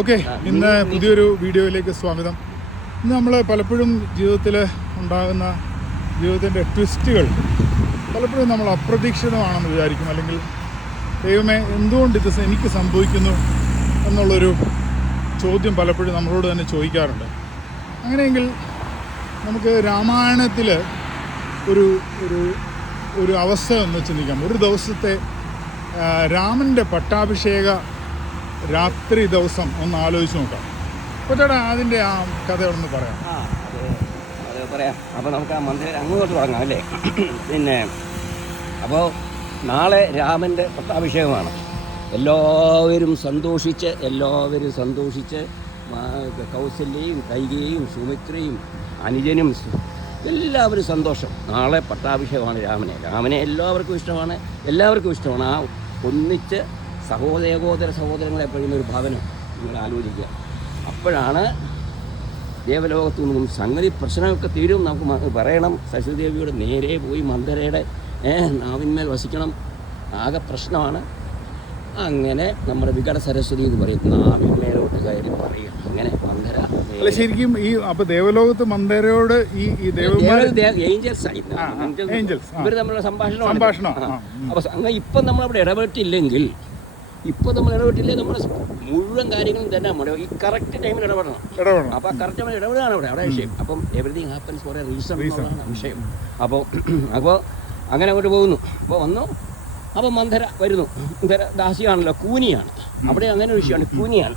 Okay, ഇന്ന് പുതിയൊരു വീഡിയോയിലേക്ക് സ്വാഗതം. ഇന്ന് നമ്മൾ പലപ്പോഴും ജീവിതത്തിൽ ഉണ്ടാകുന്ന ജീവിതത്തിൻ്റെ ട്വിസ്റ്റുകൾ പലപ്പോഴും നമ്മൾ അപ്രതീക്ഷിതമാണെന്ന് വിചാരിക്കും, അല്ലെങ്കിൽ ദൈവമേ എന്തുകൊണ്ട് ഇത് എനിക്ക് സംഭവിക്കുന്നു എന്നുള്ളൊരു ചോദ്യം പലപ്പോഴും നമ്മളോട് തന്നെ ചോദിക്കാറുണ്ട്. അങ്ങനെയെങ്കിൽ നമുക്ക് രാമായണത്തിൽ ഒരു ഒരു ഒരു അവസ്ഥ ഒന്ന് ചിന്തിക്കാം. ഒരു ദിവസത്തെ രാമൻ്റെ പട്ടാഭിഷേക രാത്രി ദിവസം ഒന്ന് ആലോചിച്ച് നോക്കാം. അപ്പോൾ ചേട്ടാ അതിൻ്റെ ആ കഥ ഒന്ന് പറയാം. പറയാം. അപ്പോൾ നമുക്ക് ആ മന്ദിരം അങ്ങോട്ട് തുടങ്ങാം അല്ലേ? പിന്നെ അപ്പോൾ നാളെ രാമൻ്റെ പട്ടാഭിഷേകമാണ്. എല്ലാവരും സന്തോഷിച്ച് കൗസല്യയും കൈകേയും സുമിത്രയും അനുജനും എല്ലാവരും സന്തോഷം. നാളെ പട്ടാഭിഷേകമാണ് രാമനെ എല്ലാവർക്കും ഇഷ്ടമാണ്. ആ ഒന്നിച്ച് സഹോദരങ്ങളെ കഴിയുന്ന ഒരു ഭവനം നിങ്ങൾ ആലോചിക്കുക. അപ്പോഴാണ് ദേവലോകത്തു നിന്നും സംഗതി പ്രശ്നമൊക്കെ തീരും. നമുക്ക് പറയണം, ശശിദേവിയുടെ നേരെ പോയി മന്ദരയുടെ നാവിന്മേൽ വസിക്കണം. ആകെ പ്രശ്നമാണ്. അങ്ങനെ നമ്മുടെ വികട സരസ്വതി എന്ന് പറയും, നാവിന്മേലോട്ട് കയറി പറയും. അങ്ങനെ മന്ദര ശരിക്കും ഈ അപ്പൊ ദേവലോകത്ത് മന്ദരയോട് ഈ ഇവർ തമ്മിലുള്ള സംഭാഷണം. അപ്പൊ അങ്ങനെ ഇപ്പം നമ്മളവിടെ ഇടപെട്ടില്ലെങ്കിൽ നമ്മുടെ മുഴുവൻ കാര്യങ്ങളും തന്നെ ഈ കറക്റ്റ് ടൈമിൽ ഇടപെടണം. അപ്പോൾ ആ കറക്റ്റ് ടൈമിൽ ഇടപെടുകയാണ് അവിടെ വിഷയം. അപ്പം everything happens four A reason എന്നുള്ളതാണ് വിഷയം. അപ്പോൾ അങ്ങനെ അങ്ങോട്ട് പോകുന്നു. അപ്പോൾ മന്ദര വരുന്നു. മന്ദര ദാസിയാണല്ലോ, കൂനിയാണ്. അവിടെ അങ്ങനെ ഒരു വിഷയമാണ്, കൂനിയാണ്.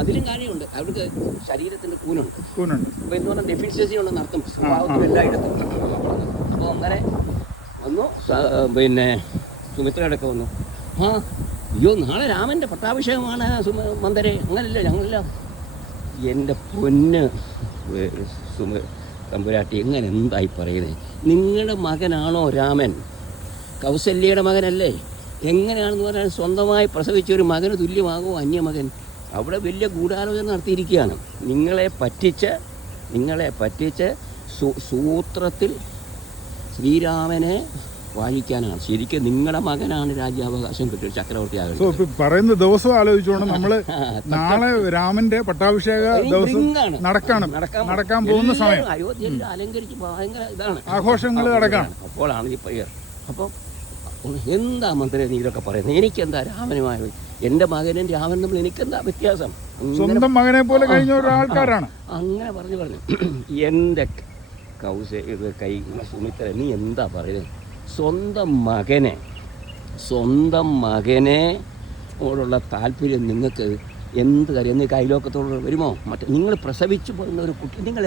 അതിലും കാര്യമുണ്ട്. അവർക്ക് ശരീരത്തിന്റെ കൂനുണ്ട്. അപ്പോൾ എന്ന് പറഞ്ഞാൽ ഡെഫിഷ്യൻസി ഉണ്ടെന്ന് അർത്ഥം, സ്വഭാവത്തിൽ എല്ലായിടത്തും. അപ്പോൾ അങ്ങനെ വന്നു. പിന്നെ സുമിത്രയുടെയൊക്കെ വന്നു. അയ്യോ നാളെ രാമൻ്റെ പട്ടാഭിഷേകമാണ് മന്ദരെ. അങ്ങനല്ല, ഞങ്ങളെല്ലാം എൻ്റെ പൊന്ന് തമ്പുരാട്ടി, എങ്ങനെ എന്തായി പറയുന്നത്? നിങ്ങളുടെ മകനാണോ രാമൻ? കൗസല്യയുടെ മകനല്ലേ? എങ്ങനെയാണെന്ന് പറഞ്ഞാൽ സ്വന്തമായി പ്രസവിച്ച ഒരു മകന് തുല്യമാകുമോ അന്യമകൻ? അവിടെ വലിയ ഗൂഢാലോചന നടത്തിയിരിക്കുകയാണ്. നിങ്ങളെ പറ്റിച്ച് സൂത്രത്തിൽ ശ്രീരാമനെ വാഴിക്കാനാണ്. ശരിക്കും നിങ്ങളുടെ മകനാണ് രാജ്യാവകാശം കിട്ടിയ ചക്രവർത്തിയാകുന്നത്. പറയുന്ന ദിവസം ആലോചിച്ചോണ്ട് നമ്മള് നാളെ രാമന്റെ പട്ടാഭിഷേക ദിവസം നടക്കാൻ പോകുന്ന സമയം അയോധ്യയിൽ അലങ്കരിച്ച് ഭയങ്കര ഇതാണ്, ആഘോഷങ്ങൾ നടക്കാണ്. അപ്പോഴാണ് ഈ പയ്യർ. അപ്പം എന്താ മന്ത്രി നീ ഇതൊക്കെ പറയുന്നത്? എനിക്കെന്താ രാമനുമായ എൻ്റെ മകനും രാമനും തമ്മിൽ എനിക്കെന്താ വ്യത്യാസം? സ്വന്തം മകനെ പോലെ കഴിഞ്ഞ ഒരാൾക്കാരാണ്. അങ്ങനെ പറഞ്ഞു എൻ്റെ സുമിത്ര, നീ എന്താ പറയുന്നത്? സ്വന്തം മകനെ ഓടുള്ള താല്പര്യം നിങ്ങൾക്ക് എന്ത് കാര്യം? നിങ്ങൾക്ക് അയലോക്കത്തോട് വരുമോ? നിങ്ങൾ പ്രസവിച്ചു പോകുന്ന ഒരു കുട്ടി, നിങ്ങൾ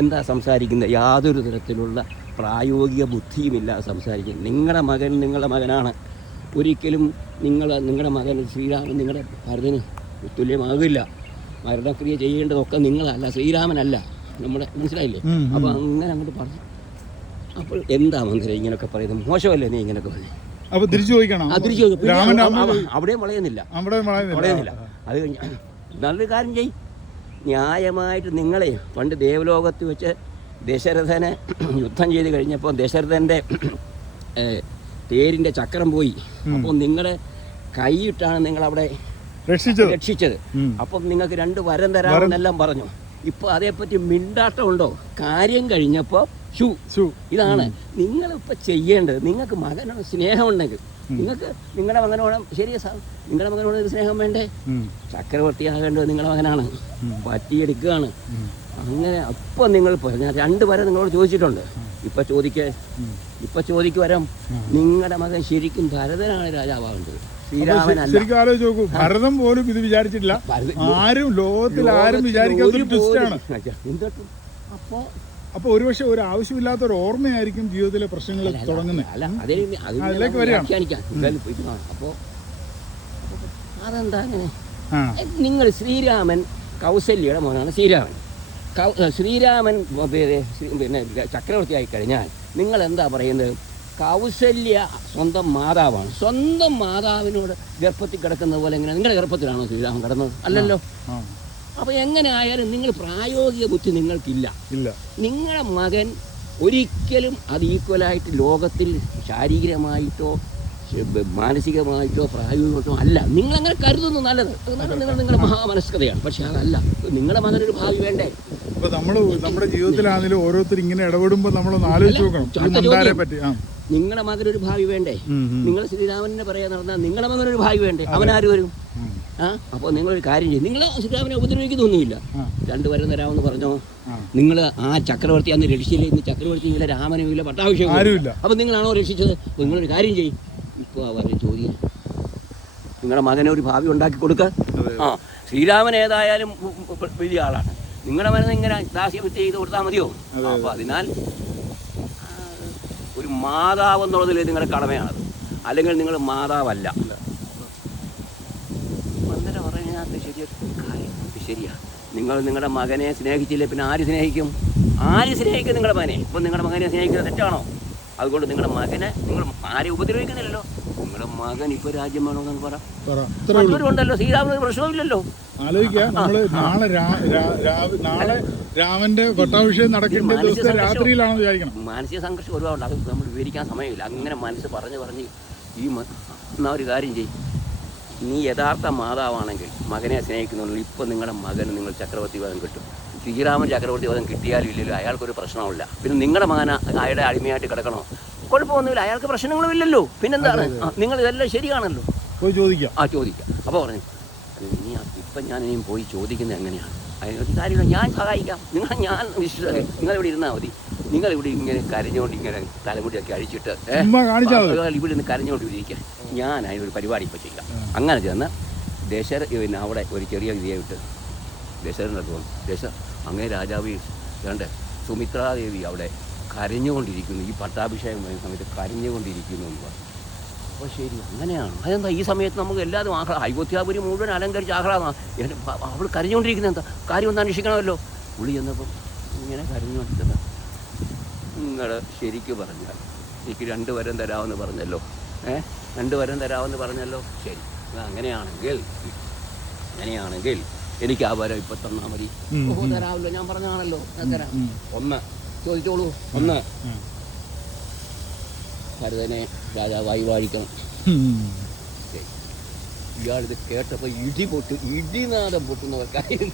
എന്താ സംസാരിക്കുന്നത്? യാതൊരു തരത്തിലുള്ള പ്രായോഗിക ബുദ്ധിയുമില്ലാതെ സംസാരിക്കുന്നത്. നിങ്ങളുടെ മകനാണ്. ഒരിക്കലും നിങ്ങളുടെ മകൻ ശ്രീരാമൻ നിങ്ങളുടെ ഭരതന് തുല്യമാകില്ല. മരണക്രിയ ചെയ്യേണ്ടതൊക്കെ നിങ്ങളല്ല, ശ്രീരാമനല്ല. നമ്മുടെ മനസ്സിലായില്ലേ? അപ്പോൾ അങ്ങനെ അങ്ങോട്ട് പറഞ്ഞു. അപ്പോൾ എന്താ മന്ത്രി ഇങ്ങനെയൊക്കെ പറയുന്നത്? മോശമല്ലേ നീ ഇങ്ങനെയൊക്കെ പറഞ്ഞു? അപ്പോൾ തിരിച്ചു ചോദിക്കണം. അവിടെയും വളയുന്നില്ല. അത് കഴിഞ്ഞ് നല്ലൊരു കാര്യം ചെയ്യും. ന്യായമായിട്ട് നിങ്ങളെ പണ്ട് ദേവലോകത്ത് വെച്ച് ദശരഥനെ യുദ്ധം ചെയ്ത് കഴിഞ്ഞപ്പോൾ ദശരഥൻ്റെ തേരിൻ്റെ ചക്രം പോയി. അപ്പോൾ നിങ്ങളുടെ കൈയിട്ടാണ് നിങ്ങളവിടെ രക്ഷിച്ചത്. അപ്പം നിങ്ങൾക്ക് 2 വരം തരാമെന്നെല്ലാം പറഞ്ഞു. ഇപ്പോൾ അതേപ്പറ്റി മിണ്ടാട്ടമുണ്ടോ? കാര്യം കഴിഞ്ഞപ്പോൾ ഇതാണ് നിങ്ങളിപ്പോൾ ചെയ്യേണ്ടത്. നിങ്ങൾക്ക് മകനോട് സ്നേഹമുണ്ടെങ്കിൽ നിങ്ങളുടെ മകനോട് നിങ്ങളുടെ മകനോട് സ്നേഹം വേണ്ടേ? ചക്രവർത്തിയാകേണ്ടത് നിങ്ങളുടെ മകനാണ്. പറ്റിയെടുക്കുകയാണ്. അങ്ങനെ അപ്പം നിങ്ങൾ ഞാൻ 2 വരെ നിങ്ങളോട് ചോദിച്ചിട്ടുണ്ട്. ഇപ്പൊ ചോദിക്ക് വരം. നിങ്ങളുടെ മകൻ ശരിക്കും ഭരതനാണ് രാജാവാകേണ്ടത്, ശ്രീരാമനല്ല. ശരിക്കും ആലോചിച്ച് നോക്കൂ, ഭരതൻ പോലും ഇത് വിചാരിച്ചിട്ടില്ല. ലോകത്തിൽ ആരും വിചാരിക്കാത്തൊരു ട്വിസ്റ്റാണ്. അപ്പോൾ ഒരുപക്ഷെ ഒരു ആവശ്യമില്ലാത്ത ഒരു ഓർമ്മയായിരിക്കും ജീവിതത്തിലെ പ്രശ്നങ്ങൾ തുടങ്ങുന്നത്. അതിലേക്ക് വരികയാണ്. അപ്പോൾ അതെന്താ അങ്ങനെ? നിങ്ങൾ ശ്രീരാമൻ കൗസല്യയുടെ മോനാണ്. ശ്രീരാമൻ പിന്നെ ചക്രവർത്തിയായി കഴിഞ്ഞാൽ നിങ്ങൾ എന്താ പറയുന്നത്? കൗസല്യ സ്വന്തം മാതാവാണ്. സ്വന്തം മാതാവിനോട് ഗർഭത്തിൽ കിടക്കുന്ന പോലെ എങ്ങനെ നിങ്ങളുടെ ഗർഭത്തിലാണോ ശ്രീരാമൻ കിടന്നത്? അല്ലല്ലോ. അപ്പോൾ എങ്ങനെ ആയാലും നിങ്ങൾ പ്രായോഗിക ബുദ്ധി നിങ്ങൾക്കില്ല. നിങ്ങളുടെ മകൻ ഒരിക്കലും അത് ഈക്വലായിട്ട് ലോകത്തിൽ ശാരീരികമായിട്ടോ മാനസികമായിട്ടോ പ്രായോഗികമായിട്ടോ അല്ല. നിങ്ങളങ്ങനെ കരുതുന്നു, നല്ലത്. നിങ്ങളുടെ മഹാമനസ്കതയാണ്. പക്ഷെ അതല്ല, നിങ്ങളുടെ മകനൊരു ഭാവി വേണ്ടേ? ഇപ്പൊ നമ്മള് നമ്മുടെ ജീവിതത്തിലാണെങ്കിലും ഓരോരുത്തർ ഇങ്ങനെ ഇടപെടുമ്പോൾ നമ്മളൊന്ന് ആലോചിച്ച് നോക്കണം പറ്റി. നിങ്ങളുടെ മകനൊരു ഭാവി വേണ്ടേ? നിങ്ങൾ ശ്രീരാമനെ പറയാൻ നടന്നാൽ നിങ്ങളുടെ മകനൊരു ഭാവി വേണ്ടേ? അവനാര് വരും? അപ്പോൾ നിങ്ങളൊരു കാര്യം ചെയ്യും. നിങ്ങൾ ശ്രീരാമനെ ഉപദ്രവിക്കുന്നൊന്നുമില്ല. 2 വരം തരാമെന്ന് പറഞ്ഞോ. നിങ്ങൾ ആ ചക്രവർത്തി അന്ന് രക്ഷിച്ചില്ല. ഇന്ന് ചക്രവർത്തിയില്ല, രാമനും ഇല്ല, പട്ടാഭിഷേകം ആരുമില്ല. അപ്പം നിങ്ങളാണോ രക്ഷിച്ചത്? നിങ്ങളൊരു കാര്യം ചെയ്യും. ഇപ്പോൾ അവരുടെ ചോദ്യം, നിങ്ങളുടെ മകനെ ഒരു ഭാവി ഉണ്ടാക്കി കൊടുക്കുക. ശ്രീരാമൻ ഏതായാലും വലിയ ആളാണ്. നിങ്ങളുടെ മകനെ ഇങ്ങനെ ദാസ്യവിദ്യ ചെയ്ത് കൊടുത്താൽ മതിയോ? അപ്പോൾ അതിനാൽ ഒരു മാതാവ് എന്നുള്ളതിൽ നിങ്ങളുടെ കടമയാണത്. അല്ലെങ്കിൽ നിങ്ങൾ മാതാവല്ല. അന്നേരം പറഞ്ഞാൽ ശരിയാണ്. നിങ്ങൾ നിങ്ങളുടെ മകനെ സ്നേഹിച്ചില്ലേ പിന്നെ ആര് സ്നേഹിക്കും? നിങ്ങളുടെ മകനെ? ഇപ്പം നിങ്ങളുടെ മകനെ സ്നേഹിക്കുന്നത് തെറ്റാണോ? അതുകൊണ്ട് നിങ്ങളുടെ മകനെ നിങ്ങൾ ആരെയും ഉപദ്രവിക്കുന്നില്ലല്ലോ. നിങ്ങളുടെ മകൻ ഇപ്പോൾ രാജ്യം വേണമെന്ന് പറ. മറ്റൊരുണ്ടല്ലോ, ശ്രീരാമന് പ്രശ്നമില്ലല്ലോ. ആലോചിക്കുക, നമ്മള് നാളെ രാമന്റെ പട്ടാഭിഷേകം നടക്കേണ്ട ദിവസം രാത്രിയിലാണെന്ന് വിചാരിക്കണം. മാനസിക സംഘർഷം ഒരുപാടുണ്ട്. അത് നമ്മൾ വിവരിക്കാൻ സമയമില്ല. അങ്ങനെ മനസ്സ് പറഞ്ഞ് എന്നാ ഒരു കാര്യം ചെയ്യും. നീ യഥാർത്ഥ മാതാവാണെങ്കിൽ മകനെ സ്നേഹിക്കുന്നുണ്ടെങ്കിൽ ഇപ്പം നിങ്ങളുടെ മകന് നിങ്ങൾ ചക്രവർത്തി പദം കിട്ടും. ശ്രീരാമൻ ചക്രവർത്തി പദം കിട്ടിയാലും ഇല്ലല്ലോ, അയാൾക്കൊരു പ്രശ്നമില്ല. പിന്നെ നിങ്ങളുടെ മകൻ അയാളുടെ അടിമയായിട്ട് കിടക്കണോ? കുഴപ്പമൊന്നുമില്ല, അയാൾക്ക് പ്രശ്നങ്ങളുമില്ലല്ലോ. പിന്നെന്താണ്? നിങ്ങൾ ഇതെല്ലാം ശരിയാണല്ലോ. പോയി ചോദിക്കാം. ചോദിക്കാം. അപ്പോൾ പറഞ്ഞു, ഇപ്പം ഞാൻ ഇനിയും പോയി ചോദിക്കുന്നത് എങ്ങനെയാണ്? അതിനൊരു കാര്യമില്ല, ഞാൻ സഹായിക്കാം. ഞാൻ നിങ്ങളിവിടെ ഇരുന്നാൽ മതി. നിങ്ങളിവിടെ ഇങ്ങനെ കരഞ്ഞുകൊണ്ട് ഇങ്ങനെ തലമുടിയൊക്കെ അഴിച്ചിട്ട് ഇവിടെ നിന്ന് കരഞ്ഞുകൊണ്ടിരിക്കുക. ഞാൻ അതിനൊരു പരിപാടി ഇപ്പോൾ ചെയ്യാം. അങ്ങനെ ചെന്ന് പിന്നെ അവിടെ ഒരു ചെറിയ വിധിയായിട്ട് ദശരഥനൊക്കെ വന്നു. അങ്ങേ രാജാവ് വേണ്ട സുമിത്രാദേവി അവിടെ കരഞ്ഞുകൊണ്ടിരിക്കുന്നു, ഈ പട്ടാഭിഷേകം വരുന്ന സമയത്ത് കരഞ്ഞുകൊണ്ടിരിക്കുന്നു എന്ന് പറഞ്ഞു. അപ്പോൾ ശരി, അങ്ങനെയാണ്. അതെന്താ ഈ സമയത്ത് നമുക്ക് എല്ലാവരും അയോധ്യാപുരി മുഴുവൻ അലങ്കരിച്ച് ആഹ്ലാദമാണ്. അവൾ കരഞ്ഞുകൊണ്ടിരിക്കുന്നത് എന്താ കാര്യം ഒന്ന് അന്വേഷിക്കണമല്ലോ. പുള്ളി എന്നപ്പം ഇങ്ങനെ കരഞ്ഞുകൊണ്ടിരുന്നത്, നിങ്ങൾ ശരിക്കും പറഞ്ഞാൽ എനിക്ക് 2 വരം തരാമെന്ന് പറഞ്ഞല്ലോ. 2 വരം തരാമെന്ന് പറഞ്ഞല്ലോ. ശരി, അങ്ങനെയാണെങ്കിൽ എനിക്ക് ആ വരം ഇപ്പം തന്നാൽ മതി. തരാമല്ലോ, ഞാൻ പറഞ്ഞാണല്ലോ, ഞാൻ തരാം. 1 ചോദിച്ചോളൂ. 1 ഭരതനെ രാജാവായി വാഴിക്കണം. ഇയാളിത് കേട്ടപ്പോൾ ഇടിനാദം പൊട്ടുന്ന കാര്യം.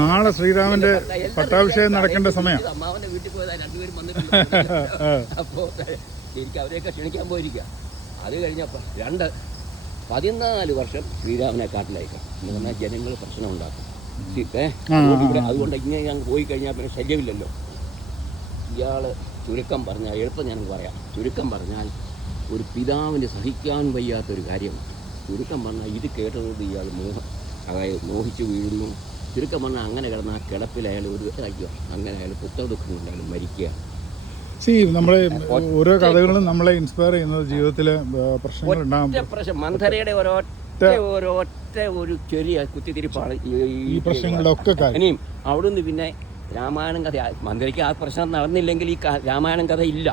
നാളെ ശ്രീരാമന്റെ പട്ടാഭിഷേകം നടക്കേണ്ട സമയം. അമ്മാവന്റെ വീട്ടിൽ പോയതാണ്, 2 പേരും വന്നിട്ടുണ്ട്. അപ്പോൾ എനിക്ക് അവരെയൊക്കെ ക്ഷണിക്കാൻ പോയിരിക്കുക. അത് കഴിഞ്ഞപ്പോൾ 14 വർഷം ശ്രീരാമനെ കാട്ടിലയക്കാം എന്ന് പറഞ്ഞാൽ ജനങ്ങൾ പ്രശ്നം ഉണ്ടാക്കും. അതുകൊണ്ട് ഇങ്ങനെ ഞങ്ങൾ പോയി കഴിഞ്ഞാൽ പിന്നെ ശല്യമില്ലല്ലോ. ഇയാൾ ചുരുക്കം പറഞ്ഞാൽ, എളുപ്പം ഞാനത് പറയാം. ചുരുക്കം പറഞ്ഞാൽ ഒരു പിതാവിന് സഹിക്കാൻ വയ്യാത്തൊരു കാര്യമാണ്. ചുരുക്കം പറഞ്ഞാൽ ഇത് കേട്ടതോട് ഇയാൾ മോഹിച്ചു വീഴുന്നു. ചുരുക്കം പറഞ്ഞാൽ അങ്ങനെ കിടന്ന ആ കിടപ്പിൽ അയാൾ ഒരു അങ്ങനെ അയാൾ പുത്രദുഃഖം കൊണ്ട് അയാൾ മരിക്കുക. നമ്മളെ ഓരോ കഥകളും നമ്മളെ ഇൻസ്പയർ ചെയ്യുന്നത് ജീവിതത്തിലെ പ്രശ്നങ്ങൾ ഉണ്ടാകും. മന്ധരയുടെ ഒരൊറ്റ ഒരു ചെറിയ കുത്തിത്തിരിപ്പാണ് ഈ പ്രശ്നങ്ങളുടെ ഒക്കെ കാര്യം. ഇനിയും അവിടുന്ന് പിന്നെ രാമായണം കഥ. മന്ധരയ്ക്ക് ആ പ്രശ്നം നടന്നില്ലെങ്കിൽ ഈ രാമായണം കഥ ഇല്ല.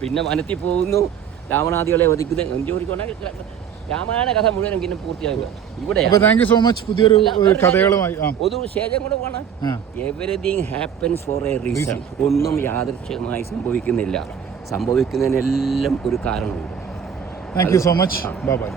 പിന്നെ വനത്തിൽ പോകുന്നു, രാവണാദികളെ വധിക്കുന്നു. രാമായണ കഥ മുഴുവൻ പിന്നെ പൂർത്തിയാകുക ഇവിടെ. Thank you so much. പുതിയൊരു കഥകളുമായി ഒരു ശേഷം കൂടെ വേണം. Everything happens four A reason. ഒന്നും യാദൃച്ഛികമായി സംഭവിക്കുന്നില്ല. സംഭവിക്കുന്നതിനെല്ലാം ഒരു കാരണമുണ്ട്. Thank you so much. Bye bye.